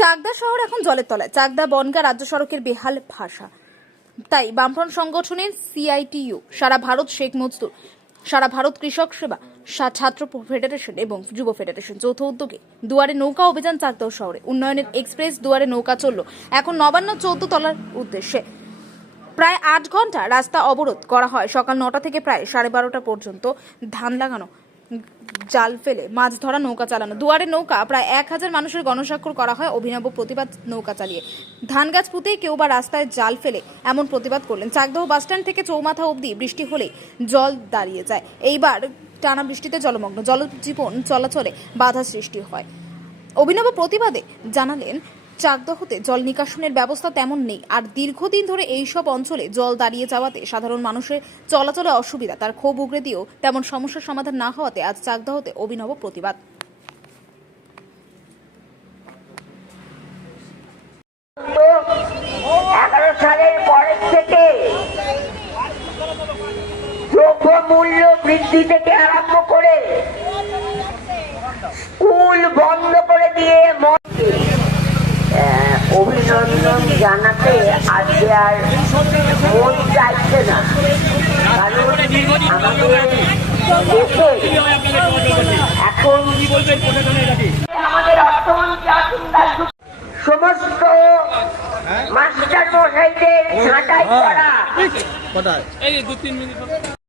চাকদা শহর এখন জলের তলায়। চাকদা বনগা রাজ্য সড়কের বেহাল ভাষা। তাই বামফ্রন্ট সংগঠনের সিআইটিইউ, সারা ভারত শেখ মজদুর, সারা ভারত কৃষক সেবা, ছাত্র ফেডারেশন এবং যুব ফেডারেশন যৌথ উদ্যোগে দুয়ারে নৌকা অভিযান। চাকদা শহরে উন্নয়নের এক্সপ্রেস দুয়ারে নৌকা চলল এখন নবান্ন 14 তলার উদ্দেশ্যে। প্রায় 8 ঘন্টা রাস্তা অবরোধ করা হয়। সকাল 9টা থেকে প্রায় 12:30 পর্যন্ত ধান লাগানো, জাল ফেলে মাছ ধরা, নৌকা চালানো। দুয়ারে নৌকা প্রায় 1000 মানুষের গণস্বাক্ষর করা হয়। অভিনব প্রতিবাদ নৌকা চালিয়ে, ধান গাছ পুঁতে, কেউ বা রাস্তায় জাল ফেলে এমন প্রতিবাদ করলেন। চাকদহ বাসস্ট্যান্ড থেকে চৌমাথা অবধি বৃষ্টি হলেই জল দাঁড়িয়ে যায়। এইবার টানা বৃষ্টিতে জলমগ্ন, জলজীবন চলাচলে বাধা সৃষ্টি হয়। অভিনব প্রতিবাদে জানালেন, চাকদহতে জল নিকাশনের ব্যবস্থা তেমন নেই, আর দীর্ঘদিন ধরে এইসব অঞ্চলে জল দাঁড়িয়ে যাওয়াতে সাধারণ মানুষের চলাচলে অসুবিধা। তার ক্ষোভ উগরে দিয়েও তেমন সমস্যার সমাধান না হওয়াতে আজ চাকদহতে অভিনব প্রতিবাদ। 11 সালের পরের থেকে দ্রব্য মূল্য বৃদ্ধি থেকে আরম্ভ করে স্কুল বন্ধ করে দিয়ে অভিনন্দন জানাতে আজকে আর মন চাইছে না। কারণ আমাদের দেশে এখন আমাদের অর্থমন্ত্রী সমস্ত মাস্টার মশাইদের ছাঁটাই করা।